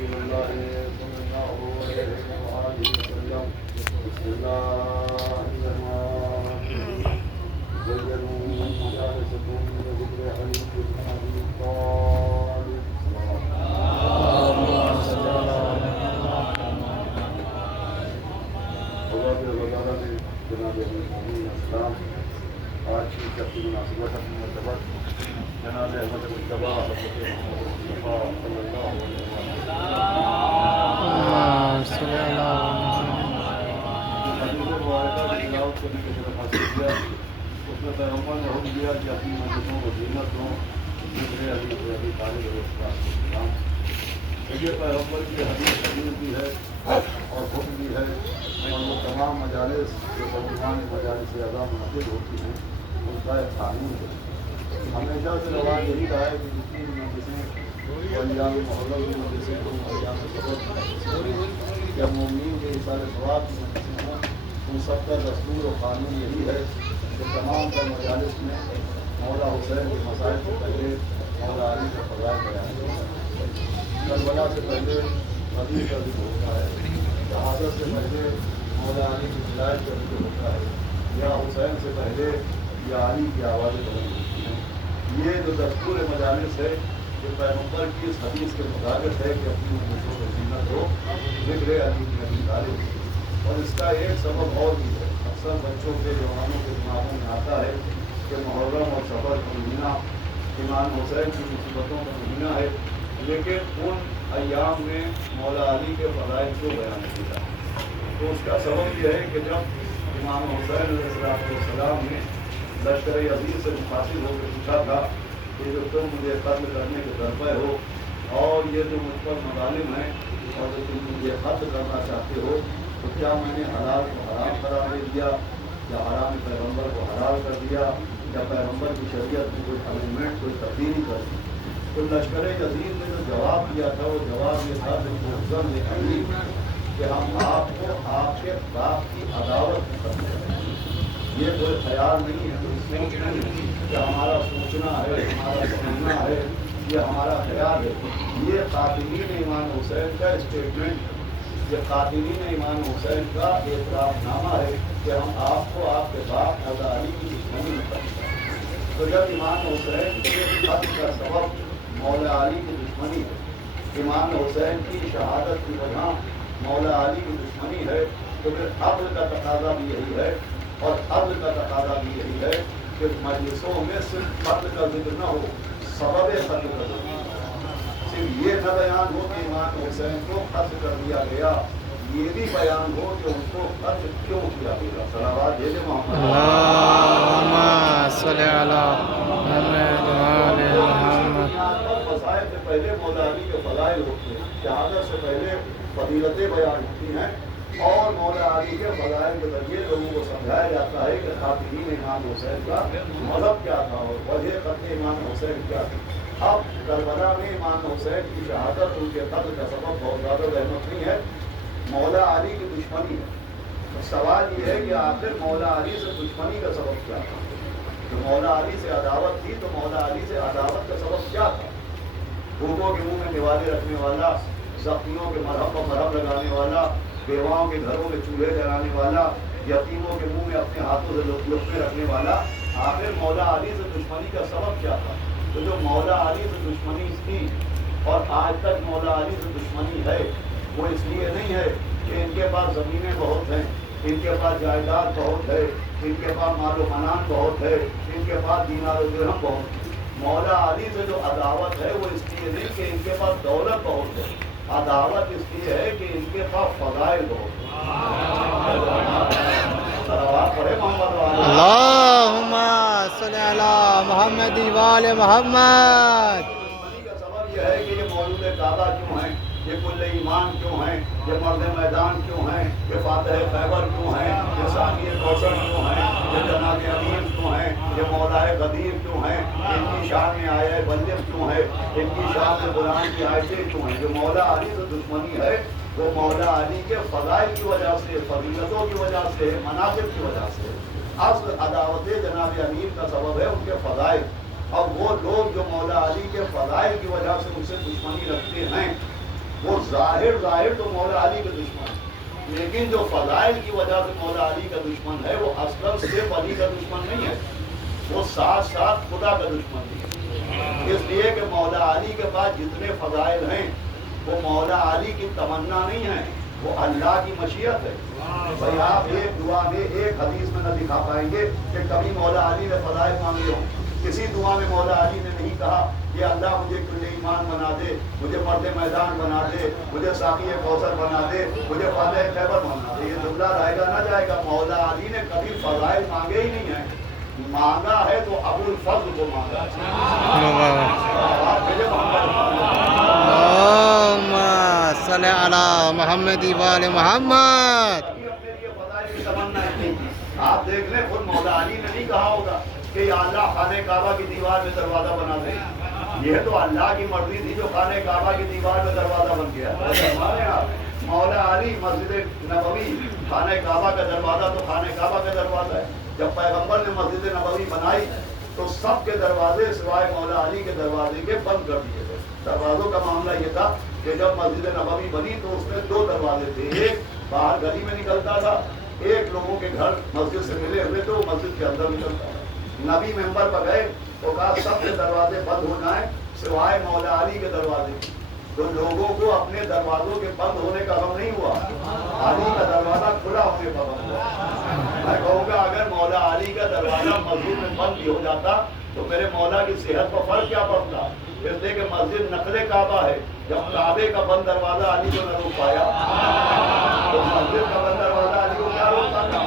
رسول اللہ صلی اللہ علیہ وآلہ وسلم بسم اللہ الرحمن الرحیم زینوا مجالسکم بذکر علی بن ابی طالب اللہم صل علی حضرت وزارت جناب امین اسلام آج کی شخصی مناسبت اپنی مرتبت جناب احمد مصطفیٰ حضرت محمد مصطفیٰ صلی اللہ علیہ وسلم حدیث مبارکہ کی تلاوت کرنے کی طرف حاصل کیا. اس میں پیغمبر نے حکم دیا کہ اپنی مجلسوں کو زینت دوں ذکر علی بن ابی طالب علیہ السلام. یہ پیغمبر کی حدیث بھی ہے اور حکم بھی ہے اور وہ تمام مجالس جو بزرگان مجالس سے اعلیٰ منعقد ہوتی ہیں ان کا ایک قانون ہے. ہمیشہ سے رواج یہی رہا ہے کہ جتنی بھی مجلسیں ایام محرم کی مجلسیں ہوں ایام سفر کی مجلسیں ہوں یا مومنین کے اثار ثواب کی مجلسیں ہوں ان سب کا دستور و قانون یہی ہے کہ تمام تر مجالس میں مولا حسین کے مسائل سے پہلے مولا علی کا فضائل بیان ہوتا ہے. کربلا سے پہلے حدیث کا ذکر ہوتا ہے, شہادت سے پہلے مولا علی کی ولایت کا ذکر ہوتا ہے, یا حسین سے پہلے یا علی کی آوازیں بلند ہوتی ہیں. یہ جو دستور مجالس ہے یہ پیغمبر کی اس حدیث کے مطابق ہے کہ اپنی مجلسوں کو زینت ہو ذکر علی بن ابی طالب. اور اس کا ایک سبب اور بھی ہے. اکثر بچوں کے جوانوں کے دماغوں میں آتا ہے کہ محرم اور سفر کا مہینہ امام حسین کی مصیبتوں کا مہینہ ہے, لیکن ان ایام میں مولا علی کے فضائل کو بیان کیا. تو اس کا سبب یہ ہے کہ جب امام حسین علیہ السلام نے لشکر عزیز سے مخاطب ہو کے پوچھا تھا کہ جو تم مجھے قتل کرنے کے درپے ہو اور یہ جو مجھ پر مظالم ہیں اور جو تم مجھے قتل کرنا چاہتے ہو تو کیا میں نے حلال کو حرام قرار دے دیا یا حرام پیغمبر کو حلال کر دیا یا پیغمبر کی شریعت میں کوئی امینڈمنٹ کوئی تبدیلی کر دی. تو لشکر عزیز نے جو جواب دیا تھا وہ جواب یہ تھا کہ ہم آپ کو آپ کے باپ کی عداوت میں کرتے ہیں. یہ کوئی خیال نہیں ہے, کوئی سوچ نہیں کہ ہمارا سوچنا ہے, ہمارا سمجھنا ہے, یہ ہمارا خیال ہے. یہ قاتلین امام حسین کا اسٹیٹمنٹ, یہ قاتلین امام حسین کا اعتراف نامہ ہے کہ ہم آپ کو آپ کے باپ مولا علی کی دشمنی میں کرتے ہیں. تو جب امام حسین کے قتل کا سبب مولا علی کی دشمنی ہے, امام حسین کی شہادت کی وجہ مولا علی کی دشمنی ہے, تو پھر عدل کا تقاضا بھی یہی ہے اور عدل کا تقاضا بھی یہی ہے کہ مجلسوں میں صرف قتل کا ذکر نہ ہو, سبب قتل کا ذکر ہو. صرف یہ نہ بیان ہو کہ امام حسین کو قتل کر دیا گیا, یہ بھی بیان ہو کہ ان کو قتل کیوں کیا گیا. صلوات بھیجے محمد اللہم صلی علی محمد وآل محمد. مسائل سے پہلے مولا علی کے فضائل ہوتے ہیں, شہادت سے پہلے فضیلتیں بیان ہوتی ہیں اور مولا علی کے فضائل کے ذریعے لوگوں کو سمجھایا جاتا ہے کہ قاتلین امام حسین کا مذہب کیا تھا اور وجہ قتل امام حسین کیا تھا. اب کربلا میں امام حسین کی شہادت ان کے قتل کا سبب بہت زیادہ رحمت نہیں ہے, مولا علی کی دشمنی ہے. سوال یہ ہے کہ آخر مولا علی سے دشمنی کا سبب کیا تھا؟ جو مولا علی سے عداوت تھی تو مولا علی سے عداوت کا سبب کیا تھا؟ بھوکوں کے منہ میں دیوالے رکھنے والا, زخمیوں کے مرہم پر مرہم لگانے والا, بیواؤں کے گھروں میں چولہے جلانے والا, یتیموں کے منہ میں اپنے ہاتھوں سے لقمے رکھنے والا, آخر مولا علی سے دشمنی کا سبب کیا تھا؟ تو جو مولا علی سے دشمنی تھی اور آج تک مولا علی سے دشمنی ہے وہ اس لیے نہیں ہے کہ ان کے پاس زمینیں بہت ہیں, ان کے پاس جائیداد بہت ہے, ان کے پاس مال و منان بہت ہے, ان کے پاس دینار و درہم بہت ہے. مولا علی سے جو عداوت ہے وہ اس لیے نہیں کہ ان کے پاس دولت بہت ہے, عداوت اس لیے ہے کہ ان کے پاس فضائل بہت ہے. صلوات پڑھے محمد والے. اللہم صلی علی محمد وآل محمد. دشمنی کا سبب یہ ہے کہ یہ مولود کعبہ کیوں ہیں, یہ کل ایمان کیوں ہیں, یہ مرد میدان کیوں ہیں, یہ فاتح خیبر کیوں ہیں, یہ ثانی کوثر کیوں ہیں, یہ جناب امین کیوں ہیں, یہ مولا غدیر کیوں ہیں, ان کی شان میں آیا بلغ کیوں ہے, ان کی شان میں قرآن کی آیتیں کیوں ہیں. جو مولا علی سے دشمنی ہے وہ مولا علی کے فضائل کی وجہ سے, فضیلتوں کی وجہ سے, مناقب کی وجہ سے. اصل عداوت جناب امین کا سبب ہے ان کے فضائل. اب وہ لوگ جو مولا علی کے فضائل کی وجہ سے ان سے دشمنی رکھتے ہیں وہ ظاہر تو مولا علی کا دشمن ہے، لیکن جو فضائل کی وجہ سے مولا علی کا دشمن ہے وہ اصلاً صرف علی کا دشمن نہیں ہے، وہ ساتھ ساتھ خدا کا دشمن بھی ہے۔ اس لیے کہ مولا علی کے پاس جتنے فضائل ہیں وہ مولا علی کی تمنا نہیں ہے، وہ اللہ کی مشیت ہے۔ بھائی آپ ایک دعا میں ایک حدیث میں نہ دکھا پائیں گے کہ کبھی مولا علی نے فضائل مانگے ہوں۔ کسی دعا میں مولا علی نے نہیں کہا کہ اللہ مجھے کل ایمان بنا دے، مجھے مرد میدان بنا دے، مجھے ساقی کوثر بنا دے، مجھے فاتح خیبر بنا دے۔ یہ جملہ رہے گا نہ جائے گا۔ مولا علی نے کبھی فضائل مانگے ہی نہیں ہیں، مانگا ہے تو ابو الفضل کو مانگا اللہم صلی علی محمد وآل محمد۔ اپنے لیے فضائل کی تمنا نہیں کی۔ آپ دیکھ لیں خود مولا علی نے نہیں کہا ہوگا کہ یا اللہ خانہ کعبہ کی دیوار میں دروازہ بنا دے، یہ تو اللہ کی مرضی تھی جو خانہ کعبہ کی دیوار میں دروازہ بن گیا۔ ہمارے یہاں مولا علی مسجد نبوی، خانہ کعبہ کا دروازہ تو خانہ کعبہ کا دروازہ ہے۔ جب پیغمبر نے مسجد نبوی بنائی تو سب کے دروازے سوائے مولا علی کے دروازے کے بند کر دیے گئے۔ دروازوں کا معاملہ یہ تھا کہ جب مسجد نبوی بنی تو اس میں دو دروازے تھے، ایک باہر گلی میں نکلتا تھا، ایک لوگوں کے گھر مسجد سے ملے ہوئے تو مسجد کے اندر نکلتا تھا۔ نبی ممبر پر گئے تو کہا سب کے دروازے بند ہو جائیں سوائے مولا علی کے دروازے۔ تو لوگوں کو اپنے دروازوں کے بند ہونے کا غم نہیں ہوا، علی کا دروازہ کھلا ہونے کا غم ہوا۔ میں کہوں گا اگر مولا علی کا دروازہ مسجد میں بند بھی ہو جاتا تو میرے مولا کی صحت پر فرق کیا پڑتا؟ اس لیے کہ مسجد نقل کعبہ ہے، جب کعبے کا بند دروازہ علی کو نہ روک پایا تو مسجد کا بند دروازہ علی کو کیا روک پاتا؟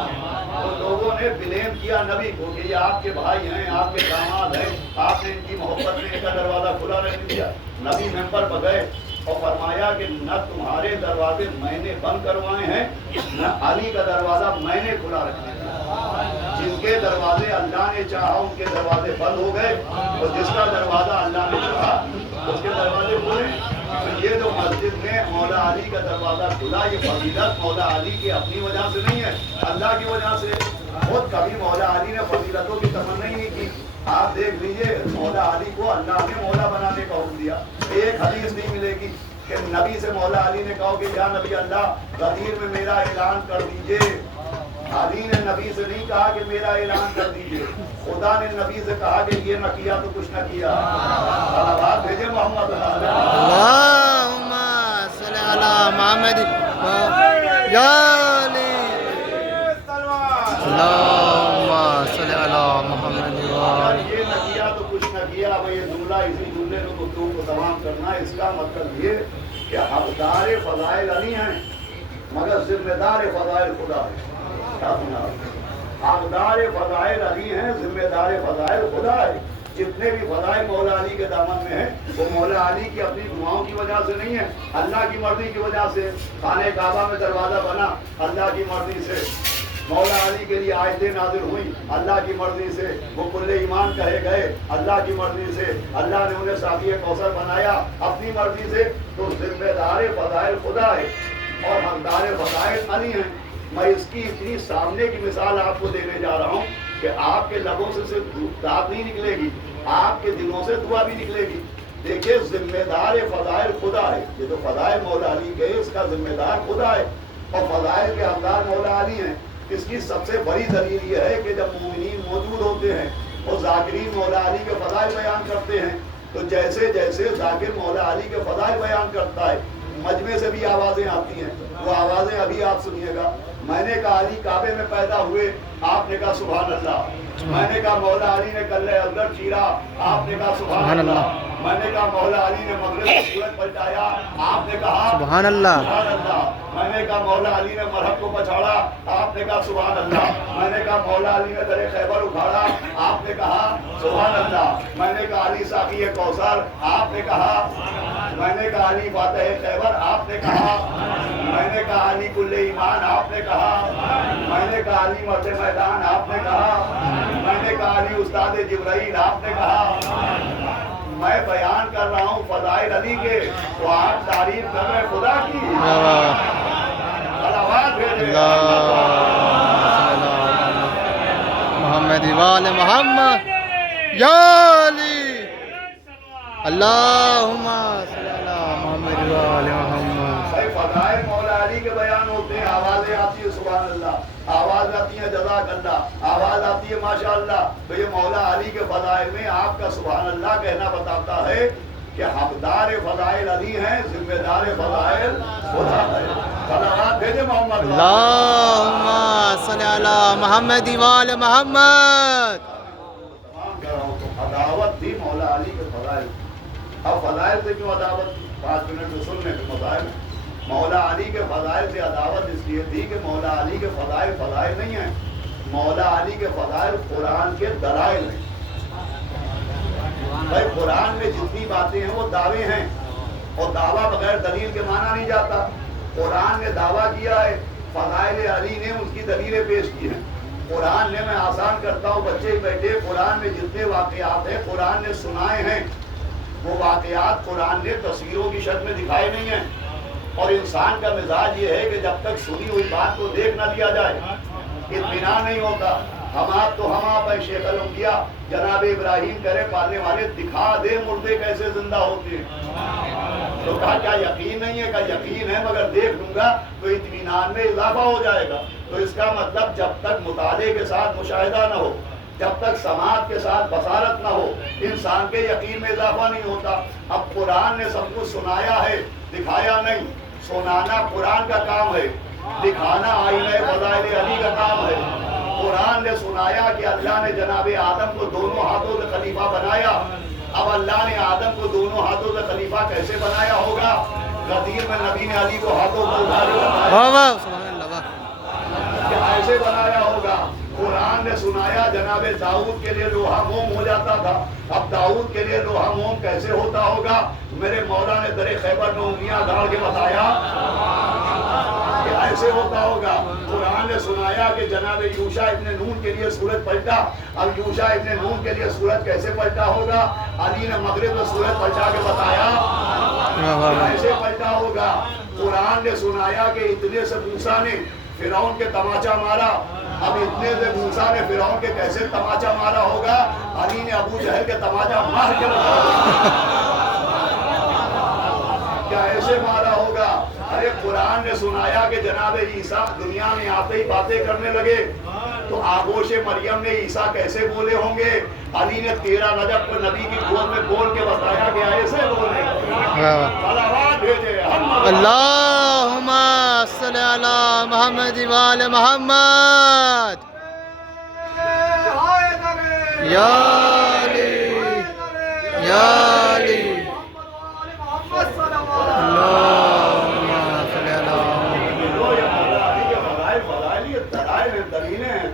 تو لوگوں نے بلیم کیا نبی کو کہ یہ آپ کے بھائی ہیں، آپ کے داماد ہیں، آپ نے ان کی محبت میں ان کا دروازہ کھلا نہیں دیا۔ نبی ممبر پر گئے اور فرمایا کہ نہ تمہارے دروازے میں نے بند کروائے ہیں، نہ علی کا دروازہ میں نے کھلا رکھا ہے۔ جن کے دروازے اللہ نے چاہا ان کے دروازے بند ہو گئے، اور جس کا دروازہ اللہ نے چاہا اس کے دروازے کھلے۔ تو یہ جو مسجد میں مولا علی کا دروازہ کھلا، یہ فضیلت مولا علی کی اپنی وجہ سے نہیں ہے، اللہ کی وجہ سے۔ خود کبھی مولا علی نے فضیلتوں کی تمنا ہی نہیں کی۔ آپ دیکھ لیجئے مولا علی کو اللہ نے مولا بنانے کا حکم دیا، ایک حدیث نہیں ملے گی کہ نبی سے مولا علی نے کہا کہ یا نبی اللہ غدیر میں میرا اعلان کر دیجئے۔ علی نے نبی سے نہیں کہا کہ میرا اعلان کر دیجئے، خدا نے نبی سے کہا کہ یہ نہ کیا تو کچھ نہ کیا۔ صلوات بھیجے محمد اللہم صلی علی محمد یا علی۔ اللہم صلی علی محمد یہ نہ کیا تو کچھ نہ کیا۔ یہ جملہ اسی جملے میں گفتگو کو تمام کرنا ہے۔ اس کا مطلب یہ کہ حقدار فضائل علی ہیں مگر ذمہ دار فضائل خدا ہے۔ حقدار فضائل علی ہیں، ذمہ دار فضائل خدا ہے۔ جتنے بھی فضائل مولا علی کے دامن میں ہیں وہ مولا علی کی اپنی دعاؤں کی وجہ سے نہیں ہے، اللہ کی مرضی کی وجہ سے۔ خانہ کعبہ میں دروازہ بنا اللہ کی مرضی سے، مولا علی کے لیے آیتیں نازل ہوئی اللہ کی مرضی سے، وہ کل ایمان کہے گئے اللہ کی مرضی سے، اللہ نے انہیں ساقی کوثر بنایا اپنی مرضی سے۔ تو ذمہ دار فضائل خدا ہے اور حقدار فضائل علی ہیں۔ میں اس کی اتنی سامنے کی مثال آپ کو دینے جا رہا ہوں کہ آپ کے لبوں سے صرف بات نہیں نکلے گی، آپ کے دلوں سے دعا بھی نکلے گی۔ دیکھیے ذمہ دار فضائل خدا ہے، یہ جو فضائل مولا علی گئے اس کا ذمہ دار خدا ہے اور فضائل کے حقدار مولا علی ہیں۔ اس کی سب سے بڑی دلیل یہ ہے کہ جب مومنین موجود ہوتے ہیں اور ذاکرین مولا علی کے فضائل بیان کرتے ہیں تو جیسے جیسے ذاکر مولا علی کے فضائل بیان کرتا ہے مجمع سے بھی آوازیں آتی ہیں، وہ آوازیں ابھی آپ سنیے گا۔ میں نے کہا علی کعبے میں پیدا ہوئے، آپ نے کہا سبحان اللہ۔ میں نے کہا مولا علی نے کلہ ازگر چیرا، آپ نے کہا سبحان اللہ۔ میں نے کہا مولا علی نے مغرب سے سورج پلٹایا، آپ نے کہا سبحان اللہ۔ سبحان اللہ۔ میں نے کہا مولا علی نے مرحب کو پچھاڑا، آپ نے کہا سبحان اللہ۔ میں نے کہا مولا علی نے درے خیبر اکھاڑا، آپ نے کہا سبحان اللہ۔ میں نے کہا علی ساقی کوثر، آپ نے کہا۔ میں نے کہا علی فاتح خیبر، آپ نے کہا۔ میں نے کہا علی کل ایمان، آپ نے کہا۔ میں نے کہا علی مرد میدان، آپ نے کہا۔ میں نے کہا علی استاد جبرائیل، آپ نے کہا۔ میں بیان کر رہا ہوں فضائل علی کے، تو آپ تعریف کر رہے خدا کی۔ صلوات بھیجے محمد وآل محمد یا علی۔ اللہم صلی علی محمد وآل محمد۔ فضائل مولا علی کے بیان ہوتے ہیں، آوازیں آتی ہے سبحان اللہ، آواز آتی ہے جزاک اللہ، آواز آتی ہے ماشاء اللہ. تو یہ مولا علی کے فضائل میں آپ کا سبحان اللہ کہنا بتاتا ہے کہ حقدار فضائل علی ہیں، ذمہ دار فضائل خدا ہے. صلوات بھیجے محمد. اللہم صلی علی محمد وآل محمد. تمام کہہ رہا ہوں تو عداوت تھی مولا علی کے فضائل. اب فضائل سے کیوں عداوت تھی؟ 5 منٹ میں سننے کے مسائل. مولا علی کے فضائل سے عداوت اس لیے تھی کہ مولا علی کے فضائل فضائل نہیں ہیں، مولا علی کے فضائل قرآن کے دلائل ہیں. بھائی قرآن میں جتنی باتیں ہیں وہ دعوے ہیں، اور دعویٰ بغیر دلیل کے مانا نہیں جاتا. قرآن نے دعویٰ کیا ہے، فضائل علی نے اس کی دلیلیں پیش کی ہیں. قرآن نے، میں آسان کرتا ہوں بچے ہی بیٹھے، قرآن میں جتنے واقعات ہیں قرآن نے سنائے ہیں، وہ واقعات قرآن نے تصویروں کی شکل میں دکھائے نہیں ہیں. اور انسان کا مزاج یہ ہے کہ جب تک سنی ہوئی بات کو دیکھ نہ لیا جائے اطمینان نہیں ہوتا. ہم آپ ہیں شیخ الانبیاء جناب ابراہیم کرے پالنے والے، دکھا دے مردے کیسے زندہ ہوتے ہیں. تو کہا کیا یقین نہیں ہے؟ کہا یقین ہے مگر دیکھ لوں گا تو اطمینان میں اضافہ ہو جائے گا. تو اس کا مطلب جب تک مطالعے کے ساتھ مشاہدہ نہ ہو، جب تک سماعت کے ساتھ بصارت نہ ہو، انسان کے یقین میں اضافہ نہیں ہوتا. اب قرآن نے سب کچھ سنایا ہے، دکھایا نہیں. سنانا قرآن کا کام ہے، دکھانا آئینہ فضائل علی کا کام ہے. قرآن نے سنایا کہ اللہ نے جناب آدم کو دونوں ہاتھوں سے خلیفہ بنایا. اب اللہ نے آدم کو دونوں ہاتھوں سے خلیفہ کیسے بنایا ہوگا؟ غدیر میں نبی نے علی کو ہاتھوں کو اٹھا کے ایسے بنایا ہوگا. قرآن نے سنایا جناب داؤد کے لیے لوہا موم ہو جاتا تھا، اب داؤد کے لیے لوہا موم کیسے ہوتا ہوگا؟ میرے مولا نے در خیبر میں انگلیاں گاڑ کے بتایا کہ ایسے ہوتا ہوگا. قرآن نے سنایا کہ جناب یوشع ابن نون کے لیے سورج پلٹا. اب یوشع ابن نون کے لیے سورج کیسے پلٹا ہوگا؟ علی نے مغرب میں سورج پلٹا کے بتایا ایسے پلٹا ہوگا. قرآن نے سنایا کہ اتنے سے موسیٰ نے فرعون کے تماچا مارا. اب اتنے سے موسیٰ نے فرعون کے کیسے تماچا مارا ہوگا؟ علی نے ابو جہل کے تماچا مار کے کیا ایسے مارا ہوگا؟ ارے قرآن نے سنایا کہ جناب عیسیٰ دنیا میں آتے ہی باتیں کرنے لگے تو آغوش مریم نے عیسیٰ کیسے بولے ہوں گے؟ علی نے 13 رجب کو نبی کی گود میں بول کے بتایا کہ ایسے بولے. صلوات بھیجے. اللہم صلی علی محمد وآل محمد. یا علی یا علی.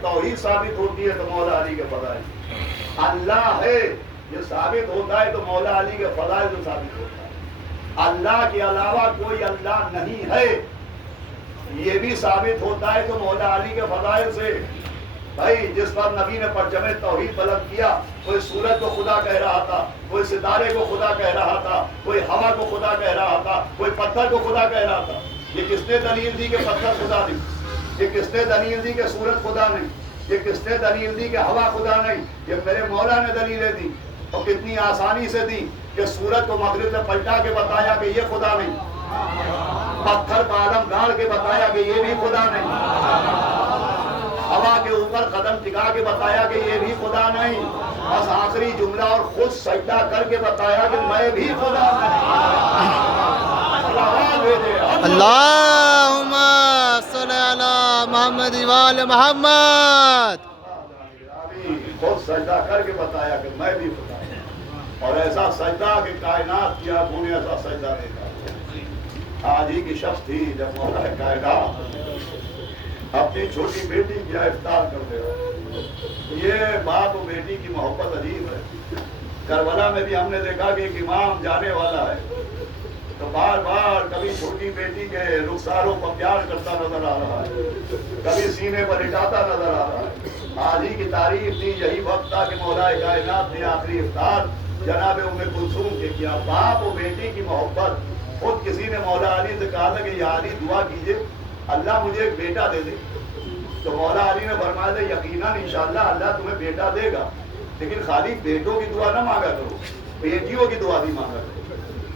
توحید ثابت ہوتی ہے تو مولا علی کے فضائل. اللہ ہے یہ ثابت ہوتا ہے تو مولا علی کے فضائل تو ثابت ہوتا ہے. اللہ کے علاوہ کوئی اللہ نہیں ہے یہ بھی ثابت ہوتا ہے تو مولا علی کے فضائل سے. بھائی جس پر نبی نے پرچم توحید بلند کیا، کوئی سورج کو خدا کہہ رہا تھا، کوئی ستارے کو خدا کہہ رہا تھا، کوئی ہوا کو خدا کہہ رہا تھا، کوئی پتھر کو خدا کہہ رہا تھا. یہ کس نے دلیل دی کہ پتھر خدا نہیں؟ یہ کس نے دلیل دی کہ سورج خدا نہیں؟ یہ کس نے دلیل دی کہ ہوا خدا نہیں؟ یہ میرے مولا نے دلیلیں دی، اور کتنی آسانی سے دی کہ سورج کو مغرب میں پلٹا کے بتایا کہ یہ خدا نہیں، پتھر کو عالم گاڑ کے بتایا کہ یہ بھی خدا نہیں، ہوا کے اوپر قدم ٹکا کے بتایا کہ یہ بھی خدا نہیں، بس آخری جملہ اور خود سجدہ کر کے بتایا کہ میں بھی خدا نہیں. اللہم صلی علی محمد وآل محمد. خود سجدہ کر کے بتایا کہ میں بھی خدا ہوں، اور ایسا سجدہ کہ کائنات کی آنکھوں نے ایسا سجدہ دیکھا. آج ہی کی شخص تھی جب مولا کائنات اپنی چھوٹی بیٹی کی افطار کر دے رہا. یہ باپ و بیٹی کی محبت عجیب ہے. کربلا میں بھی ہم نے دیکھا کہ ایک امام جانے والا ہے تو بار بار کبھی چھوٹی بیٹی کے رخساروں پر پیار کرتا نظر آ رہا ہے، کبھی سینے پر لٹاتا نظر آ رہا ہے. آج ہی کی تاریخ تھی، یہی وقت تھا کہ مولا کائنات نے آخری افطار جناب ام کلثوم کے کیا. باپ و بیٹی کی محبت. خود کسی نے مولا علی سے کہا تھا کہ یا علی دعا کیجئے اللہ مجھے ایک بیٹا دے دے. تو مولا علی نے فرمایا تھا یقیناً انشاءاللہ اللہ تمہیں بیٹا دے گا، لیکن خالی بیٹوں کی دعا نہ مانگا کرو، بیٹیوں کی دعا بھی مانگا کرو.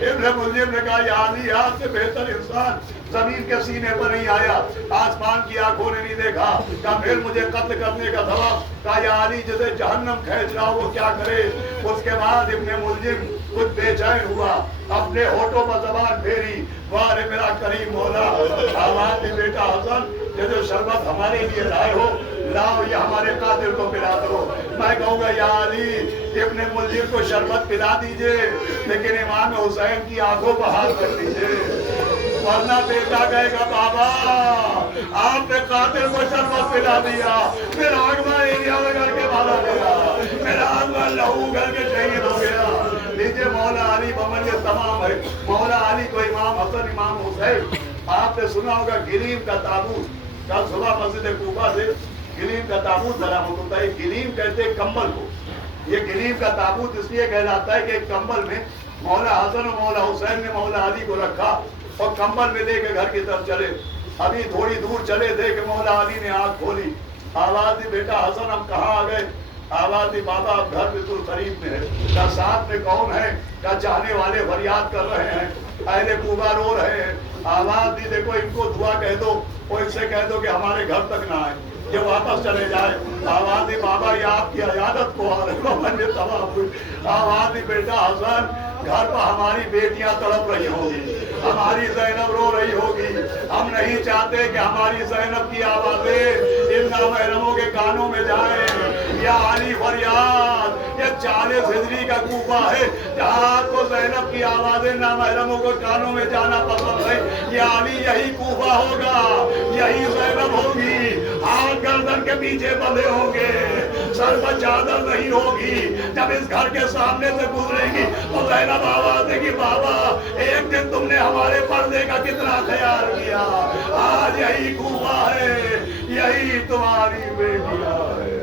ابن ملجم نے کہا یا علی آپ سے بہتر انسان زمین کے سینے پر نہیں آیا، آسمان کی آنکھوں نے نہیں دیکھا۔ کہا پھر مجھے قتل کرنے کا سبب؟ کہا یا علی جسے جہنم کھینچ رہا وہ کیا کرے؟ اس کے بعد ابن ملجم کچھ بے چین ہوا، اپنے ہونٹوں پر زبان پھیری، وارے میرا کریم مولا، آواز دی بیٹا حسن یہ جو شربت ہمارے لیے لائے ہو لاؤ، یہ ہمارے قاتل کو پلا دو۔ میں کہوں گا یا علی ابن ملجم کو شربت پلا دیجئے، لیکن امام حسین کی آنکھوں پر ہاتھ رکھ دیجئے، ورنہ بیٹا کہے گا بابا آپ نے قاتل کو شربت پلا دیا، میرا آگمہ ایریا میں کر کے مارا گیا، میرا آگمہ لہو کر کے شہید ہو گیا۔ لیجئے مولا علی بمن کے تمام ہے، مولا علی کو امام حسن امام حسین، آپ نے سنا ہوگا گلیم کا تابوت، کل صبح مسجد کوفہ سے گلیم کا تابوت برآمد ہوتا ہے۔ گلیم کہتے ہیں کمبل کو، یہ گلیم کا تابوت اس لیے کہلاتا ہے کہ ایک کمبل میں مولا حسن و مولا حسین نے مولا علی کو رکھا اور کمبل میں لے کے گھر کی طرف چلے۔ ابھی تھوڑی دور چلے تھے کہ مولا علی نے آنکھ کھولی، آواز دی بیٹا حسن ہم کہاں آ گئے؟ آواز دی بابا اب گھر بالکل قریب میں ہے۔ کیا ساتھ میں کون ہے؟ کیا چاہنے والے فریاد کر رہے ہیں، اہل کوفہ رو رہے ہیں؟ آواز دی دیکھو ان کو دعا کہہ دو اور ان سے کہہ دو کہ ہمارے گھر تک نہ آئے، یہ واپس چلے جائے۔ آواز دی بابا یہ آپ کی عیادت کو آ رہے ہو، تمام ہوئی۔ آواز دی بیٹا حسن گھر پر ہماری بیٹیاں تڑپ رہی ہوں گی، ہماری زینب رو رہی ہوگی، ہم نہیں چاہتے کہ ہماری زینب کی آوازیں ان نامحرموں کے کانوں میں جائیں۔ یا علی فریاد، یہ 40 ہجری کا کوفہ ہے جہاں آپ کو زینب کی آوازیں نامحرموں کو کانوں میں جانا پسند ہے۔ یا علی یہی کوفہ ہوگا، یہی زینب ہوگی، ہاتھ گردن کے پیچھے بندھے ہوں گے، سر پر چادر نہیں ہوگی۔ جب اس گھر کے سامنے سے گزرے گی تو زینب آواز دے گی بابا ایک دن تم نے ہمارے پردے کا کتنا خیال کیا، آج یہی کوفہ ہے، یہی تمہاری بیٹیاں ہے۔